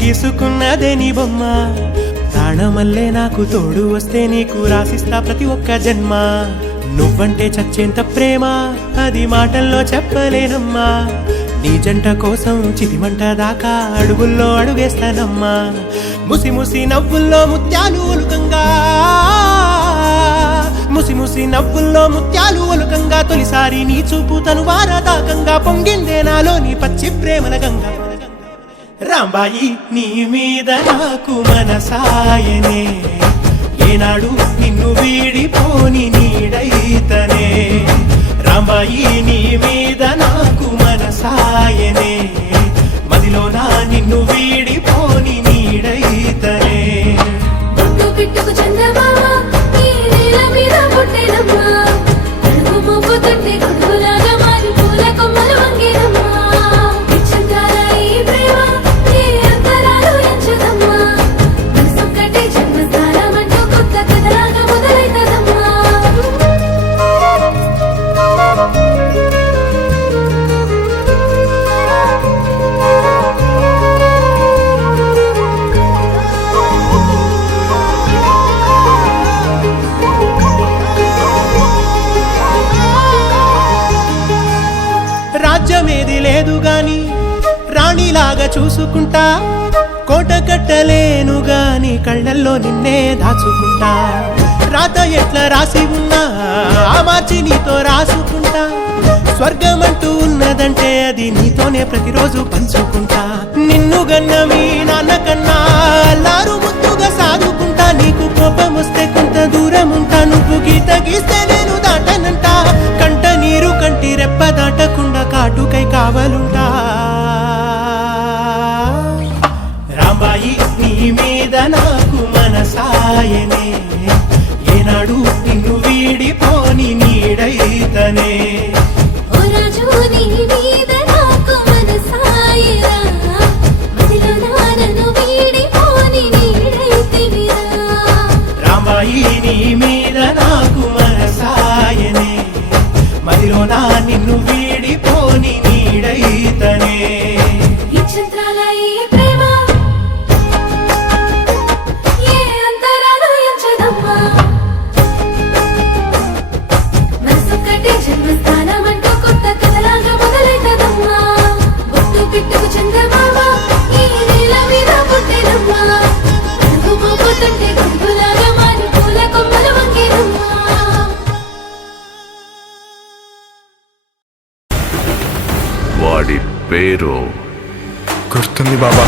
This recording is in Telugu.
గీసుకున్నదే నీ బొమ్మ ప్రాణమల్లే నాకు తోడు వస్తే నీకు రాసిస్తా ప్రతి ఒక్క జన్మ నువ్వంటే చచ్చేంత ప్రేమ అది మాటల్లో చెప్పలేనమ్మా నీ జంట కోసం చితిమంట దాకా అడుగుల్లో అడుగేస్తానమ్మా ముసి ముసి నవ్వుల్లో ముత్యాలు ఒలుకంగా ముసి ముసి నవ్వుల్లో ముత్యాలు ఒలుకంగా తొలిసారి నీ చూపు తను వారదాకంగా పొంగిందే నాలో నీ పచ్చి ప్రేమల గంగా రాంబాయి నీ మీద నాకు మనసాయనే ఏనాడు నిన్ను వీడిపోని నీడైతనే రాంబాయి నీ మీద నాకు మనసాయనే మదిలో నా నిన్ను వీడిపోని నీడైతనే పిట్టుకు చందమామ ఈ నేల మీద పుట్టేనమ్మా అడుగు మోపుతుంటే గొడుగులాగా మారి పూల కొమ్మలు వంగేనమ్మా చంద్రాల ఈ ప్రేమ ఏ అంతరాలు ఎంచదమ్మా మనసొక్కటే జన్మస్థానం అంటూ కొత్త కథలాగా మొదలైతదమ్మా రాజ్యమేది లేదు గాని రాణిలాగా చూసుకుంటా కోట కట్టలేను గాని కళ్ళల్లో నిన్నే దాచుకుంటా రాత ఎట్లా రాసి ఉన్నా ఆ మార్చి నీతో రాసుకుంటా స్వర్గమంటూ ఉన్నదంటే అది నీతోనే ప్రతిరోజు పంచుకుంటా నిన్ను గన్న మీ నాన్న కన్నా అల్లారు ముద్దుగా సాదుకుంటా నీకు కోపం వస్తే కొంత దూరం ఉంటా నువ్వు గీత గీస్తే నేను దాటనంట కంట నీరు కంటి రెప్ప దాటకుండా కాటుకై కావలుంటా రాంబాయి నీ మీద నాకు మనసాయనే ఏనాడు నిన్ను వీడిపోని నీడైతనే ఓ రాజు నీ మీద నాకు మనసాయరా మదిలో నా నన్ను వీడిపోని నీడైతివిరా రాంబాయి నీ మీద నాకు మనసాయనే మదిలో నా నిన్ను వీడిపోని నీడైతనే ఈ చంద్రాల ఈ ప్రేమ ఏ అంతరాలు ఎంచదమ్మా మనసొక్కటే జన్మస్థానం అంటూ కొత్త కథలాగా మొదలైతదమ్మా బొట్టు పిట్టుకు చందమామ ఈ నేల మీద పుట్టేనమ్మా అడుగు మోపుతుంటే గొడుగులాగా మారి పూల కొమ్మలు వంగేనమ్మా వాడి పేరు గుర్తుంది బాబా